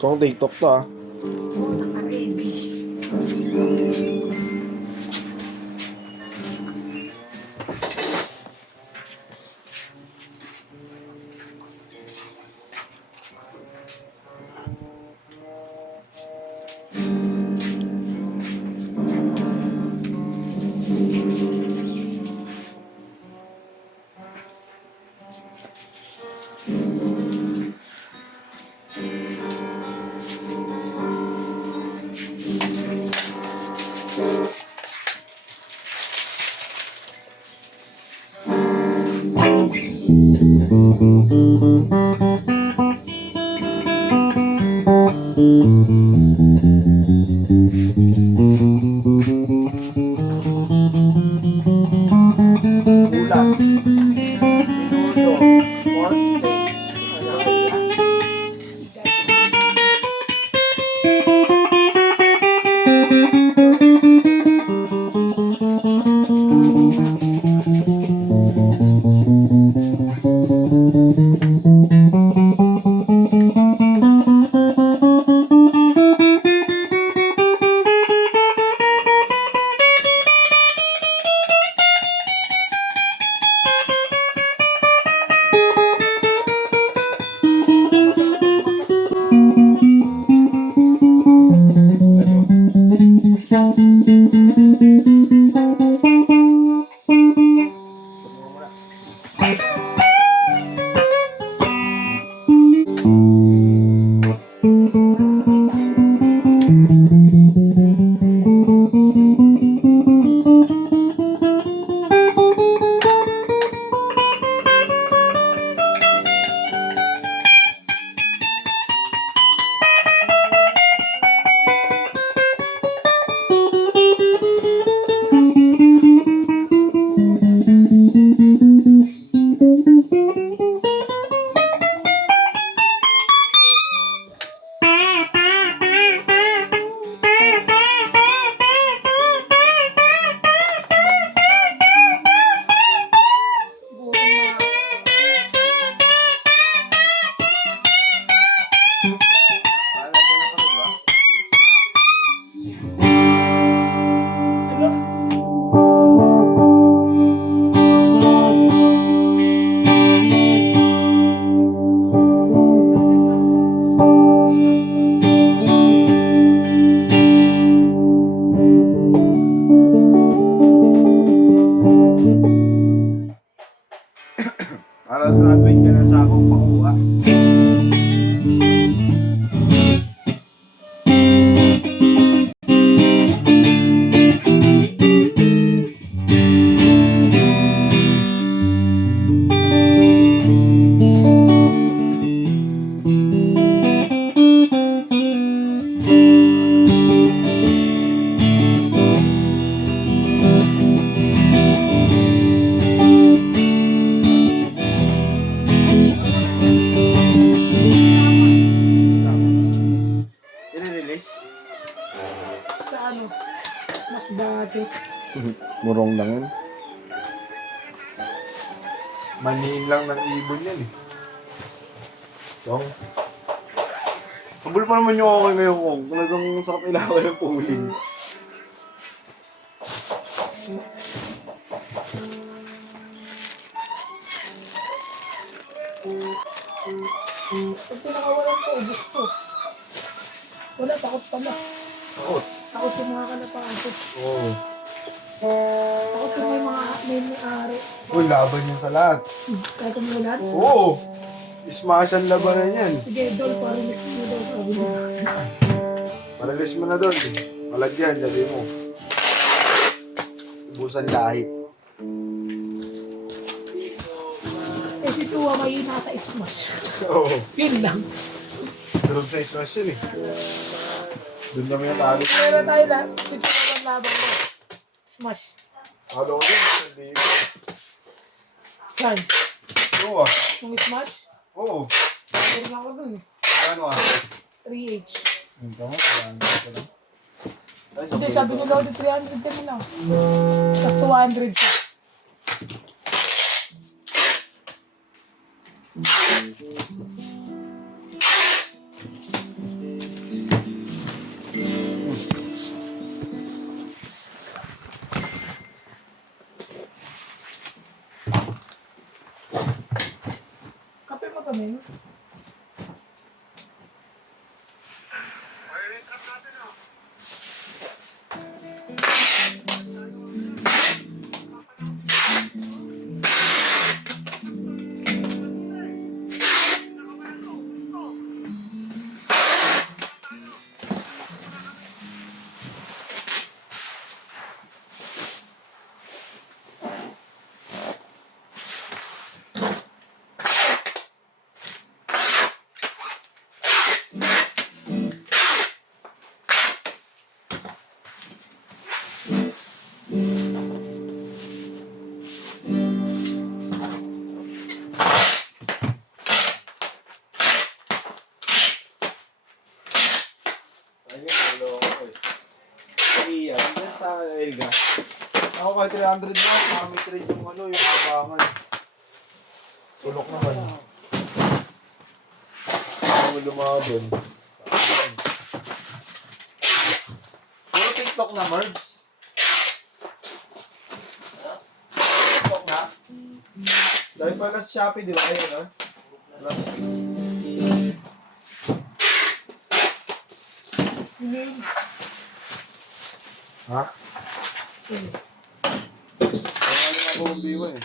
Kung TikTok to ah. Oo, naka-ready. Ulam. Minudo. Ponte. Para graduate ka na sa akong pakuha. I-release? Sa ano? Mas dati. Murong lang yan. Maniin lang ng ibon yan eh. Kung sabol pa naman yung okay ngayon kung talagang sarap ilaway ng pulin. Pag pinakawalan ko, gusto. Wala, takot pala. Takot. Takot yung mga kalapasok. Oo. Takot yung may-ari. Uy, laban yan sa lahat. Kaya kung wala. Oo. Smash ang labanan yan. Sige, Dol, parilis mo daw. Sabi mo. Paralis mo na doon. Malagyan, sabi mo. Ubusan lahi. Eh, si Tua may nasa smash. Oo. Yun lang. Durog sa smash yun eh. Doon kami natalo. Meron tayo lang. Si Tua ang laban mo. Smash. Talo ko din. Hindi ko. Yan. Oo ah. Yung smash. Oo. Meron ako dun eh. Ano ah? 3H. Ito mo. Ay, Hindi, sabi ko daw 300 ka na lang. Tapos 200 siya. kami. Ayun, naloko ko eh. Sige, yan. Diyan sa Elga. Ako kay 300 na, kami trade yung ano, yung abangan. Sulok naman. Ako lumaban. Puro TikTok na, Mergs. TikTok na? Dahil pala sa Shopee, di ba kayo, no? Ha? Kaya nga ako ang biwa eh.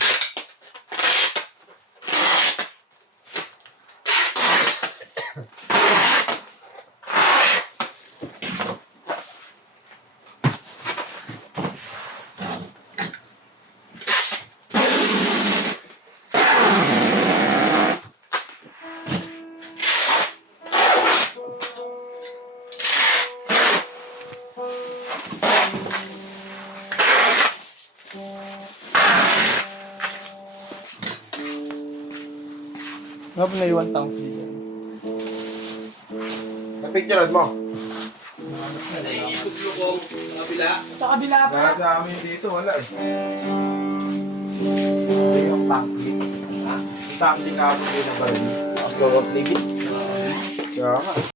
Nga po naiwan tang dito. Napicturean mo? Sa kabila pa. Lahat namin dito, wala eh. Hindi yung tanki. Yung tanki namin din na ba rin? Ang slow of ligit. Kaya nga.